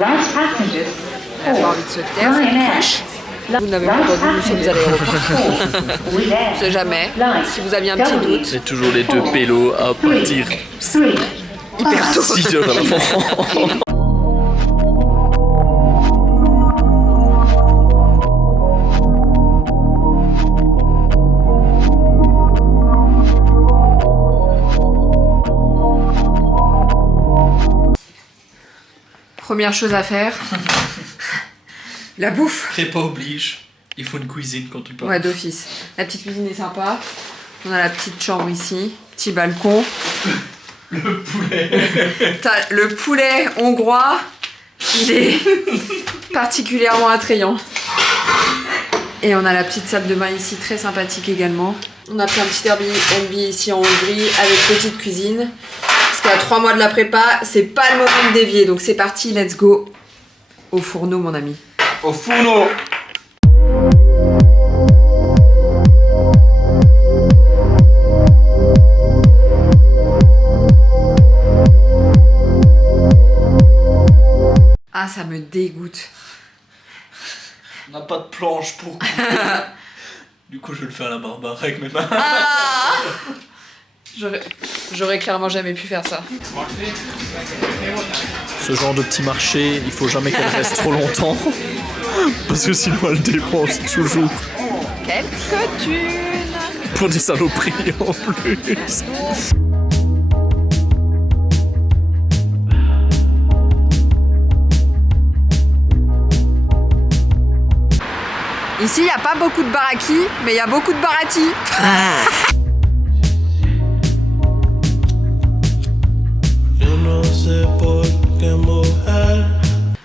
Elle a pas envie de se taire, cette cruche. Vous n'avez pas entendu, nous sommes à l'aéroport. On ne sait jamais. Si vous aviez un petit doute. C'est toujours les deux pélos à partir Hyper tôt. 6 heures à l'avant. Première chose à faire, la bouffe. Prépa oblige, il faut une cuisine quand tu pars. Ouais, d'office. La petite cuisine est sympa. On a la petite chambre ici, petit balcon. Le poulet. T'as le poulet hongrois, il est particulièrement attrayant. Et on a la petite salle de bain ici, très sympathique également. On a pris un petit Airbnb ici en Hongrie avec petite cuisine. Parce qu'à 3 mois de la prépa, c'est pas le moment de dévier. Donc c'est parti, let's go au fourneau, mon ami. Au fourneau. Ah, ça me dégoûte. On n'a pas de planche pour couper. Du coup, je vais le faire à la barbare avec mes mains. Ah, j'aurais clairement jamais pu faire ça. Ce genre de petit marché, il faut jamais qu'elle reste trop longtemps. Parce que sinon, elle dépense toujours. Quelques thunes. Pour des saloperies en plus. Ici, il n'y a pas beaucoup de baraki, mais il y a beaucoup de barati.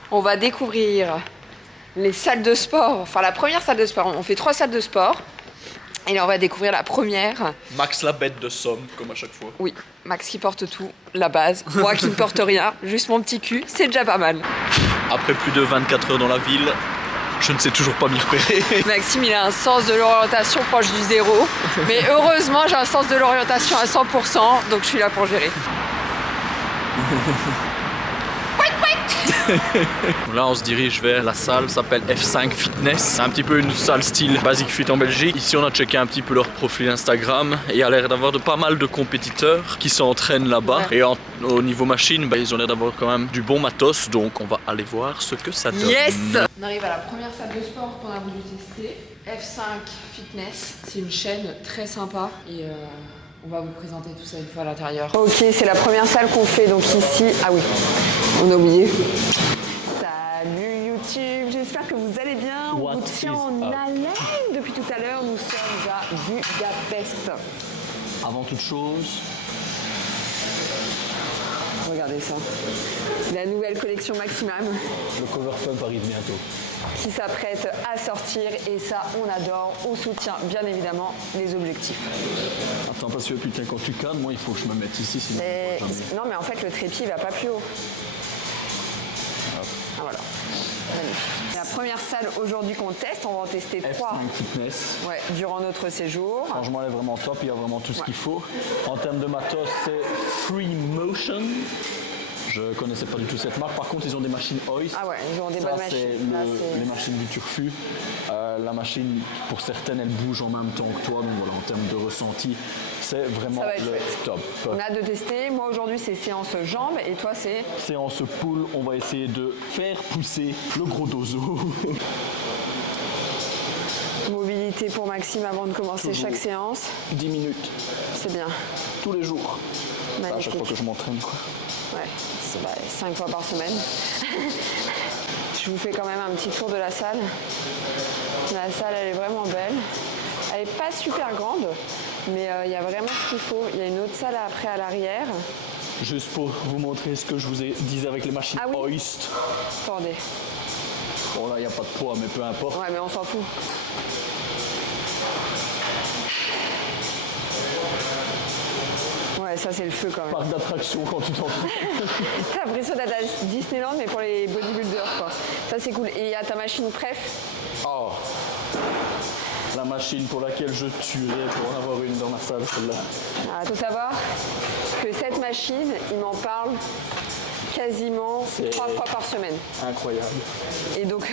On va découvrir les salles de sport, enfin la première salle de sport. On fait 3 salles de sport. Et là, on va découvrir la première. Max la bête de Somme, comme à chaque fois. Oui, Max qui porte tout, la base. Moi qui ne porte rien, juste mon petit cul, c'est déjà pas mal. Après plus de 24 heures dans la ville, je ne sais toujours pas m'y repérer. Maxime, il a un sens de l'orientation proche du zéro. Mais heureusement, j'ai un sens de l'orientation à 100%, donc je suis là pour gérer. Là, on se dirige vers la salle, s'appelle F5 Fitness. C'est un petit peu une salle style Basic Fit en Belgique. Ici, on a checké un petit peu leur profil Instagram et il y a l'air d'avoir pas mal de compétiteurs qui s'entraînent là-bas. Ouais. Et au niveau machine, ils ont l'air d'avoir quand même du bon matos, donc on va aller voir ce que ça donne. Yes! On arrive à la première salle de sport qu'on a voulu tester. F5 Fitness, c'est une chaîne très sympa et on va vous présenter tout ça une fois à l'intérieur. Ok, c'est la première salle qu'on fait donc ici. Ah oui, on a oublié. Salut YouTube, j'espère que vous allez bien. On vous tient en haleine depuis tout à l'heure. Nous sommes à Budapest. Avant toute chose, regardez ça. La nouvelle collection Maximum. le cover pump arrive bientôt. Qui s'apprête à sortir et ça on adore, on soutient bien évidemment les objectifs. Attends, parce que putain, quand tu cadres, moi il faut que je me mette ici, sinon non mais en fait le trépied il va pas plus haut. Ah voilà. Magnifique. La première salle aujourd'hui qu'on teste, on va en tester 3 F5 Fitness. Ouais, durant notre séjour. Franchement, elle est vraiment top, il y a vraiment tout ce qu'il faut. En termes de matos, c'est Free Motion. Je connaissais pas du tout cette marque. Par contre, ils ont des machines Hoist. Ah ouais, ils ont des bonnes machines. C'est les machines du Turfu. La machine, pour certaines, elle bouge en même temps que toi. Donc voilà, en termes de ressenti, c'est vraiment le top. On a de tester. Moi aujourd'hui, c'est séance jambes et toi, c'est séance pull. On va essayer de faire pousser le gros dozo. Mobilité pour Maxime avant de commencer toujours chaque séance. 10 minutes. C'est bien. Tous les jours. Magnifique. À chaque fois que je m'entraîne, quoi. Ouais, c'est 5 fois par semaine. Je vous fais quand même un petit tour de la salle. La salle, elle est vraiment belle. Elle n'est pas super grande, mais il y a vraiment ce qu'il faut. Il y a une autre salle après à l'arrière. Juste pour vous montrer ce que je vous ai dit avec les machines Hoist. Attendez. Bon là, il n'y a pas de poids, mais peu importe. Ouais, mais on s'en fout. Ouais, ça c'est le feu quand même. Parc d'attraction quand tu t'entraînes. T'as l'impression d'être à Disneyland mais pour les bodybuilders quoi. Ça c'est cool. Et il y a ta machine préf. Oh, la machine pour laquelle je tuerais pour en avoir une dans ma salle, celle-là. Il faut savoir que cette machine, il m'en parle quasiment 3 fois par semaine. Incroyable. Et donc,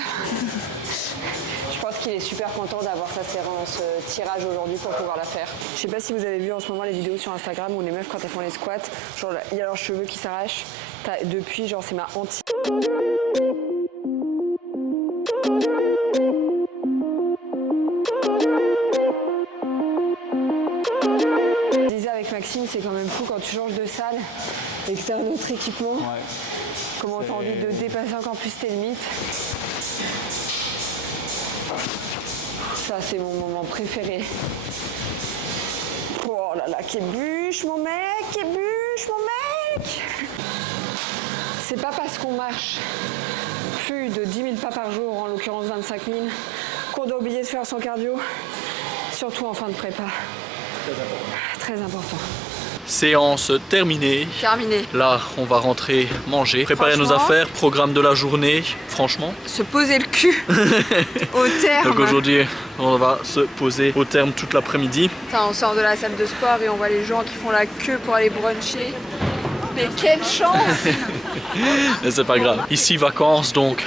je pense qu'il est super content d'avoir sa séance tirage aujourd'hui pour pouvoir la faire. Je sais pas si vous avez vu en ce moment les vidéos sur Instagram où les meufs quand elles font les squats, genre il y a leurs cheveux qui s'arrachent. Depuis, genre c'est ma hantise. Je disais avec Maxime, c'est quand même fou quand tu changes de salle et que tu as un autre équipement. Ouais. Comment tu as envie de dépasser encore plus tes limites. Ça, c'est mon moment préféré. Oh là là, qu'ébûche mon mec, qu'ébûche mon mec. C'est pas parce qu'on marche plus de 10 000 pas par jour, en l'occurrence 25 000, qu'on doit oublier de faire son cardio, surtout en fin de prépa. Très important. Séance terminée. Terminé. Là, on va rentrer manger, préparer nos affaires, programme de la journée, franchement. Se poser le cul au terme. Donc aujourd'hui, on va se poser au terme toute l'après-midi. On sort de la salle de sport et on voit les gens qui font la queue pour aller bruncher. Mais quelle chance! Mais c'est pas grave. Ici, vacances, donc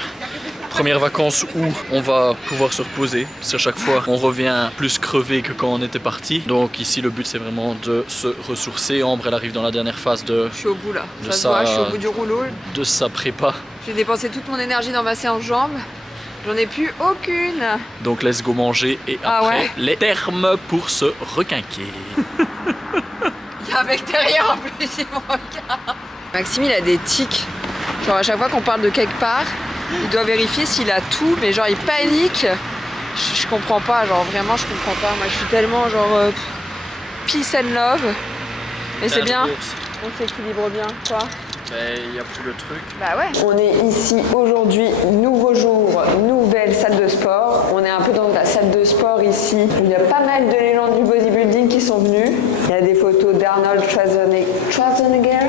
première vacances où on va pouvoir se reposer. Parce qu'à chaque fois, on revient plus crevé que quand on était parti. Donc ici, le but, c'est vraiment de se ressourcer. Ambre, elle arrive dans la dernière phase de... Je suis au bout là, ça se voit, je suis au bout du rouleau. De sa prépa. J'ai dépensé toute mon énergie dans ma séance jambes. J'en ai plus aucune. Donc let's go manger et après les termes pour se requinquer. Il y a un mec derrière en plus, il me regarde. Maxime, il a des tics. Genre à chaque fois qu'on parle de quelque part, il doit vérifier s'il a tout, mais genre il panique. Je comprends pas, genre vraiment je comprends pas. Moi je suis tellement genre peace and love. Mais c'est bien, on s'équilibre bien, quoi. Il n'y a plus le truc. Bah ouais. On est ici aujourd'hui, nouveau jour, nouvelle salle de sport. On est un peu dans la salle de sport ici. Il y a pas mal de légendes du bodybuilding qui sont venus. Il y a des photos d'Arnold Schwarzenegger.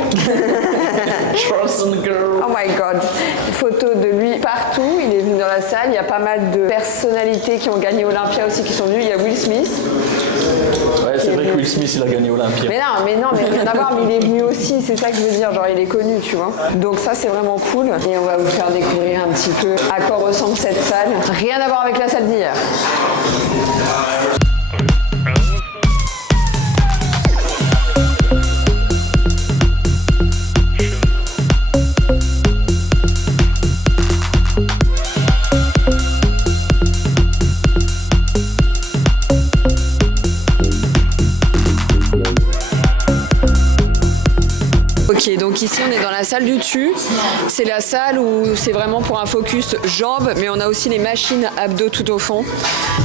Oh my god. Des photos de lui partout. Il est venu dans la salle. Il y a pas mal de personnalités qui ont gagné Olympia aussi qui sont venues. Il y a Will Smith. Ouais, c'est vrai que Will Smith il a gagné Olympia. Mais rien à voir, mais il est venu aussi, c'est ça que je veux dire, genre il est connu, tu vois. Donc ça c'est vraiment cool et on va vous faire découvrir un petit peu à quoi ressemble cette salle. Rien à voir avec la salle d'hier. Ok, donc ici on est dans la salle du dessus. C'est la salle où c'est vraiment pour un focus jambes, mais on a aussi les machines abdos tout au fond.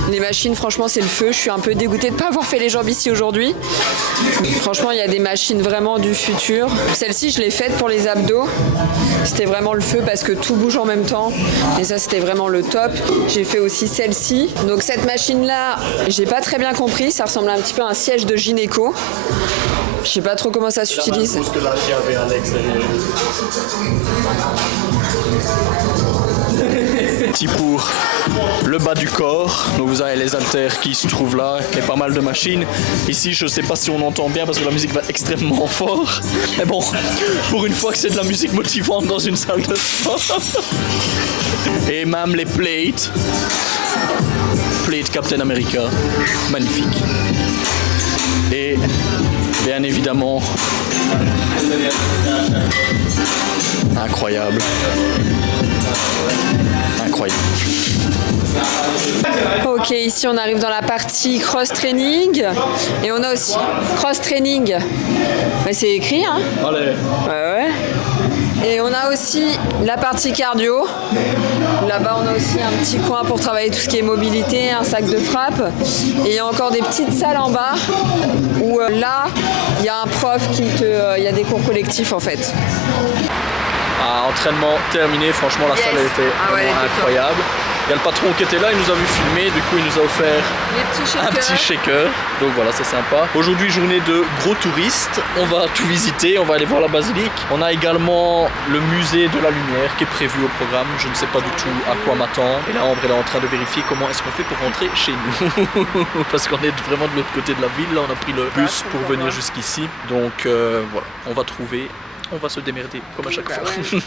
Les machines, franchement, c'est le feu. Je suis un peu dégoûtée de ne pas avoir fait les jambes ici aujourd'hui. Franchement, il y a des machines vraiment du futur. Celle-ci, je l'ai faite pour les abdos. C'était vraiment le feu parce que tout bouge en même temps. Et ça, c'était vraiment le top. J'ai fait aussi celle-ci. Donc cette machine-là, j'ai pas très bien compris. Ça ressemble un petit peu à un siège de gynéco. Je sais pas trop comment ça s'utilise. Que là, qu'il y avait à l'extérieur. Petit pour le bas du corps, donc vous avez les haltères qui se trouvent là et pas mal de machines. Ici je sais pas si on entend bien parce que la musique va extrêmement fort, mais bon, pour une fois que c'est de la musique motivante dans une salle de sport. Et même les plates Captain America, magnifique. Et bien évidemment incroyable. Ok, ici on arrive dans la partie cross-training et on a aussi cross-training. Mais c'est écrit, hein? Allez. Ouais. Et on a aussi la partie cardio. Là-bas, on a aussi un petit coin pour travailler tout ce qui est mobilité, un sac de frappe. Et il y a encore des petites salles en bas où là, il y a un prof il y a des cours collectifs en fait. Entraînement terminé, franchement la salle était vraiment incroyable. Il y a le patron qui était là, il nous a vu filmer, du coup il nous a offert un petit shaker. Donc voilà, c'est sympa. Aujourd'hui, journée de gros touristes. On va tout visiter, on va aller voir la basilique. On a également le musée de la lumière qui est prévu au programme. Je ne sais pas du tout à quoi m'attendre. Et là, Ambre est en train de vérifier comment est-ce qu'on fait pour rentrer chez nous. Parce qu'on est vraiment de l'autre côté de la ville. Là, on a pris le bus pour venir jusqu'ici. Donc voilà, on va trouver on va se démerder, comme à chaque fois. Ouais.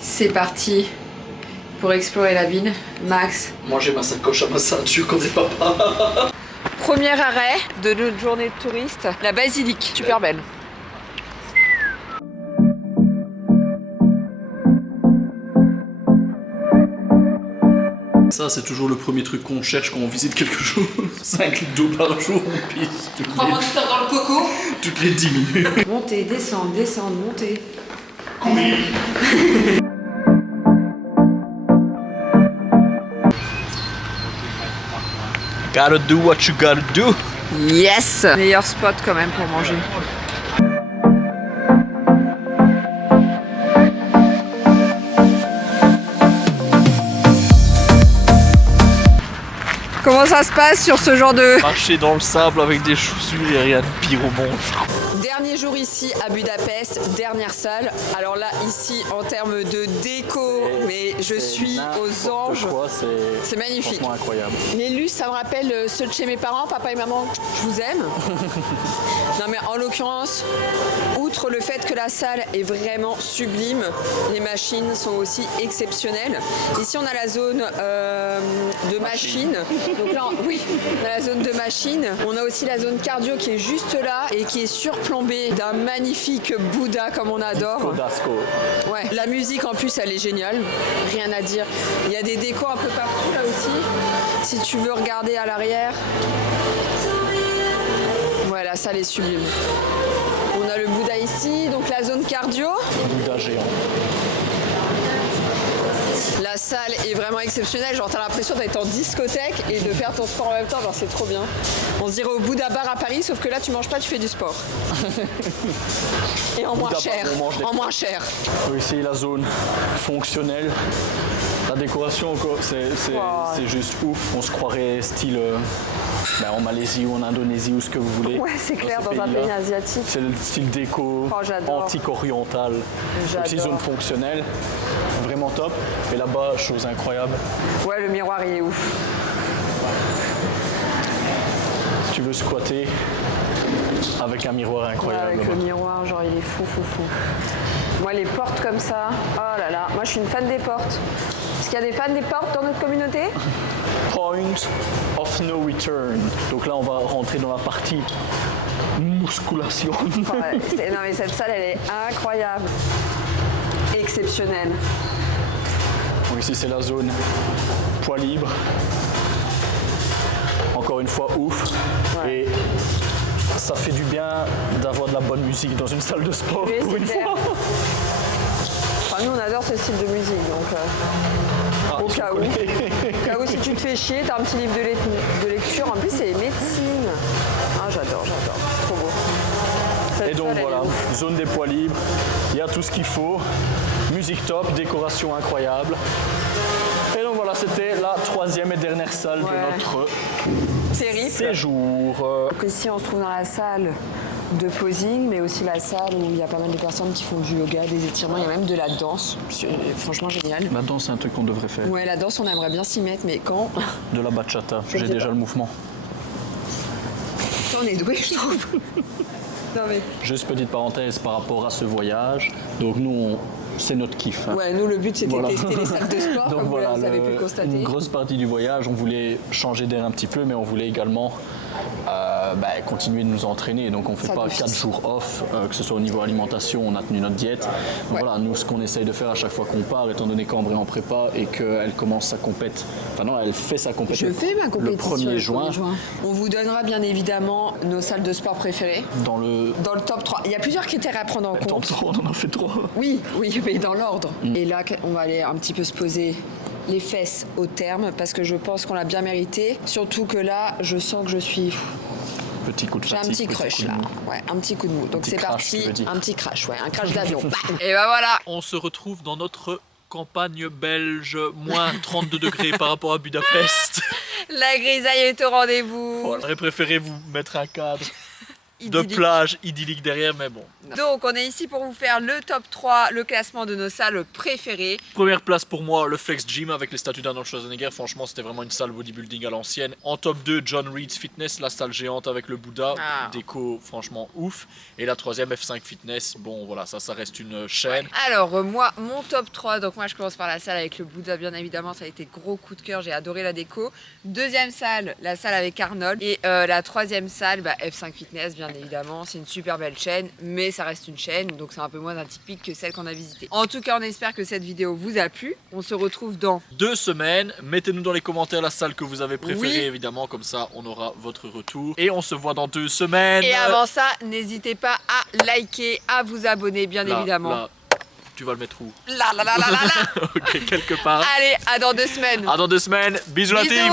C'est parti pour explorer la ville. Max. Moi j'ai ma sacoche à ma ceinture comme des papas. Premier arrêt de notre journée de touriste, la basilique. Super belle. Ça, c'est toujours le premier truc qu'on cherche quand on visite quelque chose. 5 litres d'eau par jour, on pisse. Prends mon tuteur dans le coco. Toutes les 10 minutes. Montez, descendre, descendre, montez. Oui. Gotta do what you gotta do. Yes. Meilleur spot quand même pour manger. Comment ça se passe sur ce genre de... Marcher dans le sable avec des chaussures, il n'y a rien de pire au monde. Dernier jour ici à Budapest, dernière salle. Alors là, ici, en termes de déco, mais je suis aux anges. C'est magnifique. Franchement incroyable. Les lustres, ça me rappelle ceux de chez mes parents, papa et maman, je vous aime. Non mais en l'occurrence, outre le fait que la salle est vraiment sublime, les machines sont aussi exceptionnelles. Ici, on a la zone de machines. Donc là, oui, on a la zone de machines. On a aussi la zone cardio qui est juste là et qui est surplombée d'un magnifique Bouddha comme on adore. Codasco. Ouais, la musique en plus elle est géniale, rien à dire. Il y a des décors un peu partout là aussi. Si tu veux regarder à l'arrière. Ouais, la salle est sublime. On a le Bouddha ici, donc la zone cardio. Bouddha géant. La salle est vraiment exceptionnelle, genre t'as l'impression d'être en discothèque et de faire ton sport en même temps, genre c'est trop bien. On se dirait au Bouddha Bar à Paris, sauf que là tu manges pas, tu fais du sport. Et en moins cher, en moins cher. Ici la zone fonctionnelle. La décoration encore, c'est juste ouf. On se croirait style en Malaisie ou en Indonésie ou ce que vous voulez. Ouais, c'est clair, dans un pays asiatique. C'est le style déco antique oriental. Aussi zone fonctionnelle, vraiment top. Et là-bas, chose incroyable. Ouais, le miroir il est ouf. Si tu veux squatter avec un miroir incroyable. Ouais, avec le miroir, genre il est fou. Moi les portes comme ça, oh là là, moi je suis une fan des portes. Est-ce qu'il y a des fans des portes dans notre communauté? Point of no return. Donc là on va rentrer dans la partie musculation. Ouais, non mais cette salle elle est incroyable. Exceptionnelle. Donc ici c'est la zone poids libre. Encore une fois ouf. Ouais. Et ça fait du bien d'avoir de la bonne musique dans une salle de sport oui, pour une clair. fois. Enfin, nous on adore ce style de musique donc au cas où si tu te fais chier, t'as un petit livre de lecture. En plus c'est médecine. Ah j'adore, c'est trop beau. Cette et donc voilà, zone des poids libres, il y a tout ce qu'il faut. Musique top, décoration incroyable. Et donc voilà, c'était la troisième et dernière salle de notre séjour. Donc ici on se trouve dans la salle de posing, mais aussi la salle où il y a pas mal de personnes qui font du yoga, des étirements, il y a même de la danse. C'est franchement génial. La danse, c'est un truc qu'on devrait faire. Ouais, la danse, on aimerait bien s'y mettre, mais quand? De la bachata, j'ai déjà le mouvement. On est doué, je trouve. Non, mais... Juste petite parenthèse par rapport à ce voyage. Donc nous, c'est notre kiff. Hein. Ouais, nous le but c'était de tester les salles de sport, donc comme voilà, vous avez pu le constater. Une grosse partie du voyage, on voulait changer d'air un petit peu, mais on voulait également continuer de nous entraîner. Donc on ne fait pas 4 jours off, que ce soit au niveau alimentation, on a tenu notre diète. Donc voilà, nous ce qu'on essaye de faire à chaque fois qu'on part, étant donné qu'Ambrée est en prépa et qu'elle commence sa compète, elle fait sa compétition. Je fais ma compétition le 1er juin. On vous donnera bien évidemment nos salles de sport préférées. Dans le top 3. Il y a plusieurs critères à prendre en compte. Top 3, on en a fait 3. Oui, mais dans l'ordre. Et là, on va aller un petit peu se poser les fesses au terme parce que je pense qu'on l'a bien mérité. Surtout que là, je sens que je suis... Petit coup de fatigue. J'ai un petit crush là, ouais, un petit coup de mou. Donc c'est parti, un petit crash, ouais, un crash d'avion. Et ben voilà, on se retrouve dans notre campagne belge, moins 32 degrés par rapport à Budapest. La grisaille est au rendez-vous. J'aurais préféré vous mettre un cadre de plage idyllique derrière, mais bon. Donc on est ici pour vous faire le top 3, le classement de nos salles préférées. Première place pour moi, le Flex Gym avec les statues d'Arnold Schwarzenegger. Franchement, c'était vraiment une salle bodybuilding à l'ancienne. En top 2, John Reed's Fitness, la salle géante avec le Bouddha. Déco franchement ouf. Et la troisième, F5 Fitness. Bon voilà, ça reste une chaîne. Alors moi, mon top 3, donc moi je commence par la salle avec le Bouddha, bien évidemment, ça a été gros coup de cœur, j'ai adoré la déco. Deuxième salle, la salle avec Arnold. Et la troisième salle, F5 Fitness, bien évidemment. C'est une super belle chaîne, mais ça reste une chaîne, donc c'est un peu moins atypique que celle qu'on a visitée. En tout cas, on espère que cette vidéo vous a plu. On se retrouve dans 2 semaines. Mettez-nous dans les commentaires la salle que vous avez préférée, évidemment, comme ça on aura votre retour. Et on se voit dans 2 semaines. Et avant ça, n'hésitez pas à liker, à vous abonner, bien évidemment. Là, tu vas le mettre où? Là. Ok, quelque part. Allez, à dans 2 semaines. À dans 2 semaines. Bisous la team.